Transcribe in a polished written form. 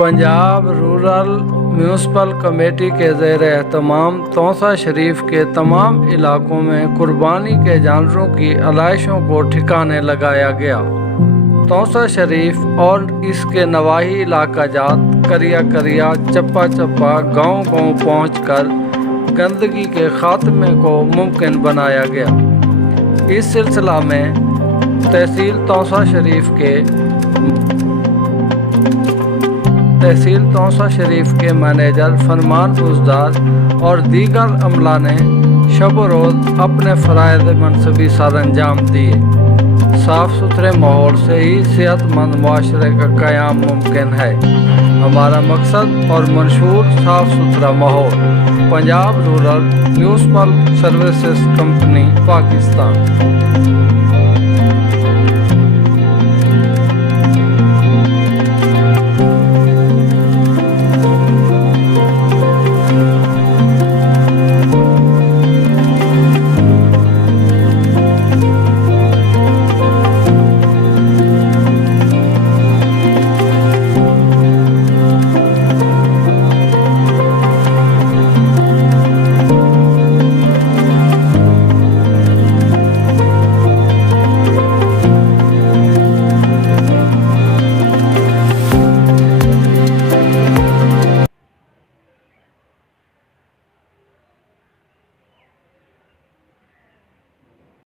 Punjab rural municipal committee के ज़ेर एहतमाम तौसा शरीफ के तमाम इलाकों में कुर्बानी के जानवरों की आलाइशों को ठिकाने लगाया गया। तौसा शरीफ और इसके नवाही इलाका जात करिया करिया चप्पा चप्पा गांव गांव पहुंचकर गंदगी के खात्मे को मुमकिन बनाया गया। इस सिलसिला में तहसील तौसा शरीफ के मैनेजर फरमान उजदार और दीगर अमला ने शब रोज़ अपने फ़राइज़ मनसबी सरअंजाम दिए। साफ़ सुथरे माहौल से ही सेहतमंद माशरे का क़याम मुमकिन है। हमारा मकसद और मंशूर साफ़ सुथरा माहौल। Punjab rural municipal services company, Pakistan.